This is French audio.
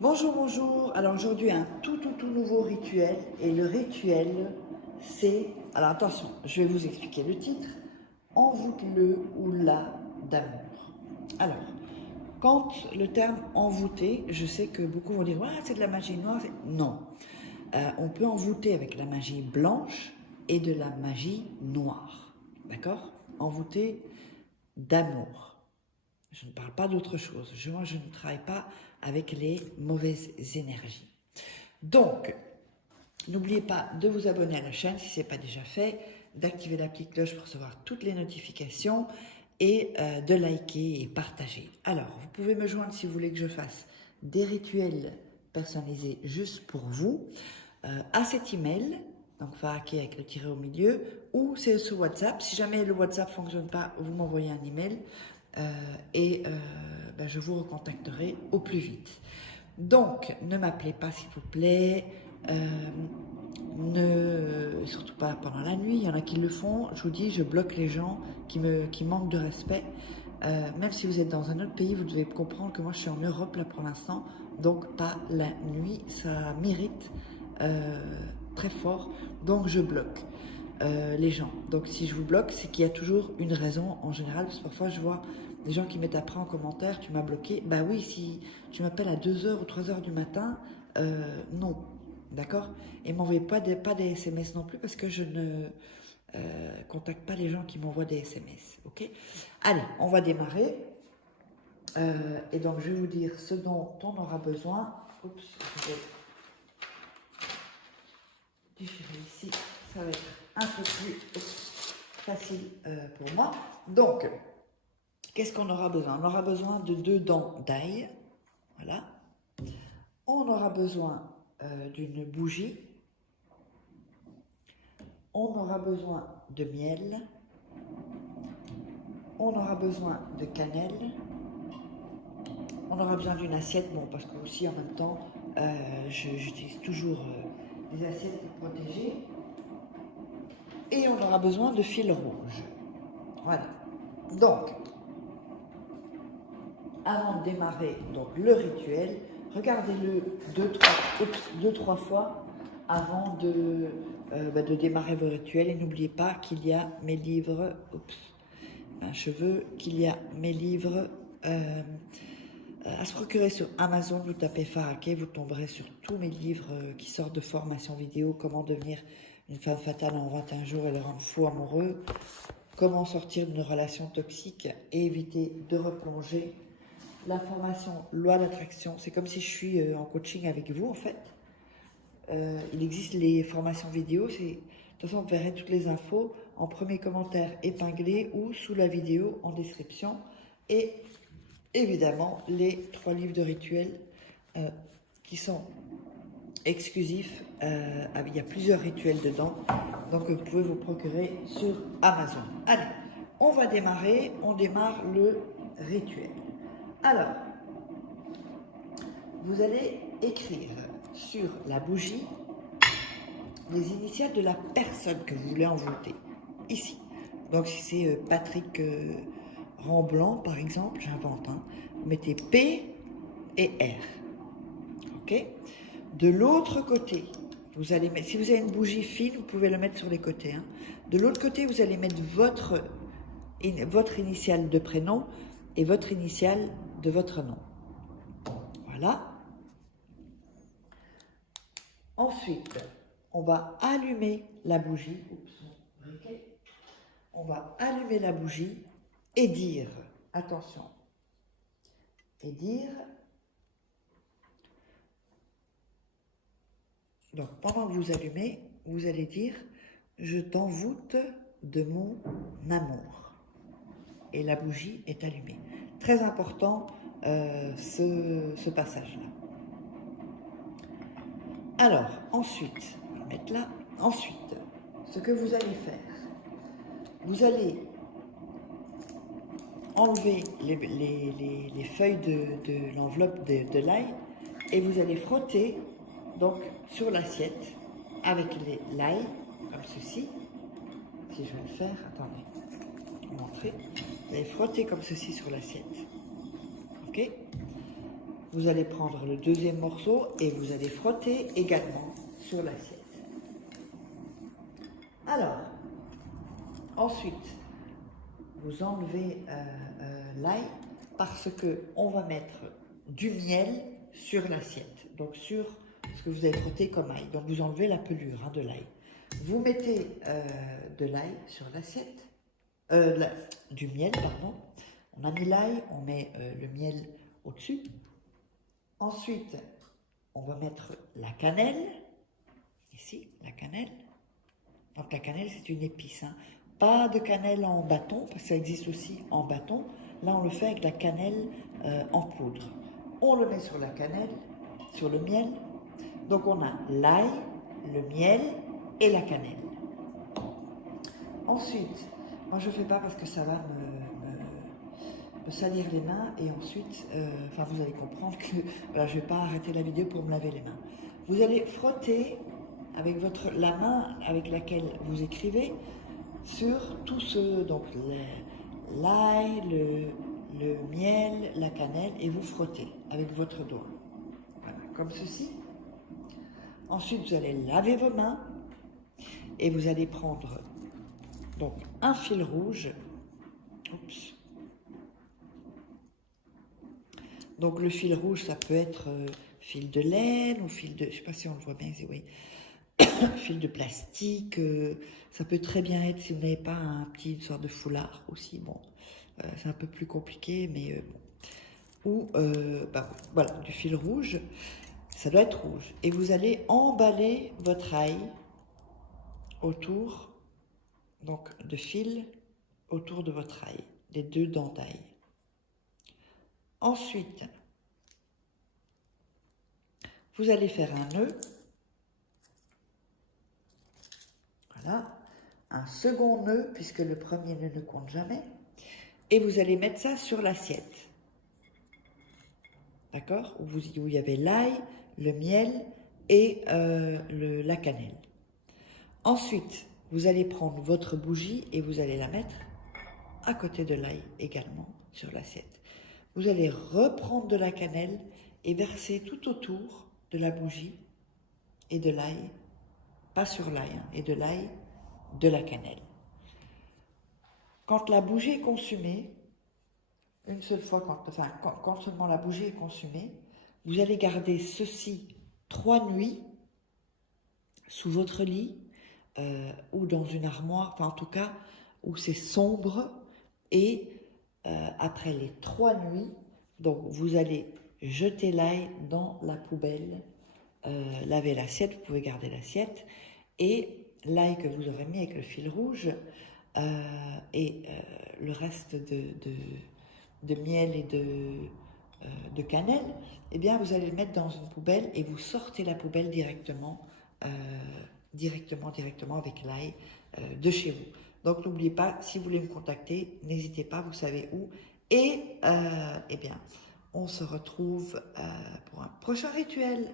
Bonjour, bonjour. Alors aujourd'hui, un tout nouveau rituel. Et le rituel, c'est... Alors attention, je vais vous expliquer le titre. Envoûte-le ou la d'amour. Alors, quand le terme envoûter, je sais que beaucoup vont dire, ouais, c'est de la magie noire. Non. On peut envoûter avec la magie blanche et de la magie noire. D'accord? Envoûter d'amour. Je ne parle pas d'autre chose. Moi, je ne travaille pas avec les mauvaises énergies. Donc, n'oubliez pas de vous abonner à la chaîne si ce n'est pas déjà fait, d'activer la petite cloche pour recevoir toutes les notifications et de liker et partager. Alors, vous pouvez me joindre si vous voulez que je fasse des rituels personnalisés juste pour vous à cet email, donc Fahaké avec le tiret au milieu, ou c'est sur WhatsApp. Si jamais le WhatsApp ne fonctionne pas, vous m'envoyez un email je vous recontacterai au plus vite. Donc, ne m'appelez pas s'il vous plaît, surtout pas pendant la nuit, il y en a qui le font, je vous dis, je bloque les gens qui manquent de respect. Même si vous êtes dans un autre pays, vous devez comprendre que moi je suis en Europe là pour l'instant, donc pas la nuit, ça mérite très fort, donc je bloque les gens. Donc si je vous bloque, c'est qu'il y a toujours une raison en général, parce que parfois je vois des gens qui mettent après en commentaire, tu m'as bloqué. Bah oui, si tu m'appelles à 2h ou 3h du matin, non, d'accord? Et m'envoyez pas des SMS non plus, parce que je ne contacte pas les gens qui m'envoient des SMS, ok? Allez, on va démarrer. Et donc je vais vous dire ce dont on aura besoin. Oups, je vais déchirer ici, ça va être un peu plus facile pour moi. Donc, qu'est-ce qu'on aura besoin? On aura besoin de 2 dents d'ail, voilà. On aura besoin d'une bougie. On aura besoin de miel. On aura besoin de cannelle. On aura besoin d'une assiette, bon, parce que aussi en même temps, j'utilise toujours des assiettes pour protéger. Et on aura besoin de fil rouge. Voilà. Donc, avant de démarrer donc, le rituel, regardez-le 2-3 fois avant de démarrer vos rituels. Et n'oubliez pas qu'il y a mes livres, un cheveu, qu'il y a mes livres à se procurer sur Amazon. Vous tapez Fahaké, vous tomberez sur tous mes livres qui sortent de formation vidéo, comment devenir une femme fatale en 21 jours et le rendre fou amoureux, comment sortir d'une relation toxique et éviter de replonger. La formation loi d'attraction, c'est comme si je suis en coaching avec vous en fait. Il existe les formations vidéo, de toute façon vous verrez toutes les infos en premier commentaire épinglé ou sous la vidéo en description. Et évidemment les 3 livres de rituels qui sont exclusifs. Il y a plusieurs rituels dedans, donc vous pouvez vous procurer sur Amazon. Allez, on va démarrer, on démarre le rituel. Alors, vous allez écrire sur la bougie les initiales de la personne que vous voulez envoûter, ici. Donc si c'est Patrick Ramblanc, par exemple, j'invente, hein, vous mettez P et R. Ok? De l'autre côté, vous allez mettre, si vous avez une bougie fine, vous pouvez la mettre sur les côtés. Hein. De l'autre côté, vous allez mettre votre initiale de prénom et votre initiale de votre nom. Voilà. Ensuite, on va allumer la bougie. On va allumer la bougie et dire, attention, et dire, donc pendant que vous allumez, vous allez dire, je t'envoûte de mon amour. Et la bougie est allumée. Très important ce passage-là. Alors, ensuite, on va mettre là. Ensuite, ce que vous allez faire, vous allez enlever les feuilles de l'enveloppe de l'ail et vous allez frotter donc sur l'assiette avec l'ail, comme ceci. Si je vais le faire, attendez, montrer. Vous allez frotter comme ceci sur l'assiette. Ok? vous allez prendre le deuxième morceau et vous allez frotter également sur l'assiette. Alors, ensuite, vous enlevez l'ail parce que on va mettre du miel sur l'assiette, donc sur ce que vous avez frotté comme ail. Donc vous enlevez la pelure de l'ail. Vous mettez de l'ail sur l'assiette, du miel, pardon. On a mis l'ail, on met le miel au-dessus. Ensuite, on va mettre la cannelle, ici, la cannelle. Donc la cannelle, c'est une épice. Hein. Pas de cannelle en bâton, parce que ça existe aussi en bâton. Là, on le fait avec la cannelle en poudre. On le met sur la cannelle, sur le miel. Donc on a l'ail, le miel et la cannelle. Ensuite, moi je ne fais pas parce que ça va me salir les mains et ensuite, vous allez comprendre que voilà, je ne vais pas arrêter la vidéo pour me laver les mains. Vous allez frotter avec la main avec laquelle vous écrivez sur tout ce, donc l'ail, le miel, la cannelle et vous frottez avec votre doigt. Voilà, comme ceci. Ensuite, vous allez laver vos mains et vous allez prendre donc un fil rouge. Oups. Donc le fil rouge, ça peut être fil de laine ou fil de, je ne sais pas si on le voit bien, oui, fil de plastique. Ça peut très bien être si vous n'avez pas une sorte de foulard aussi. Bon, c'est un peu plus compliqué, mais bon. Ou voilà, du fil rouge. Ça doit être rouge. Et vous allez emballer votre ail autour, donc de fil autour de votre ail, les deux dents d'ail. Ensuite, vous allez faire un nœud. Voilà. Un second nœud, puisque le premier nœud ne compte jamais. Et vous allez mettre ça sur l'assiette. D'accord? Où il y avait l'ail, le miel et la cannelle. Ensuite, vous allez prendre votre bougie et vous allez la mettre à côté de l'ail également sur l'assiette. Vous allez reprendre de la cannelle et verser tout autour de la bougie et de l'ail, pas sur l'ail, hein, et de l'ail, de la cannelle. Quand la bougie est consumée, une seule fois, quand seulement la bougie est consumée, vous allez garder ceci 3 nuits sous votre lit ou dans une armoire, en tout cas où c'est sombre et après les 3 nuits, donc vous allez jeter l'ail dans la poubelle, laver l'assiette, vous pouvez garder l'assiette et l'ail que vous aurez mis avec le fil rouge et le reste de miel et de cannelle, eh bien vous allez le mettre dans une poubelle et vous sortez la poubelle directement avec l'ail de chez vous. Donc n'oubliez pas, si vous voulez me contacter, n'hésitez pas, vous savez où. Et eh bien, on se retrouve pour un prochain rituel.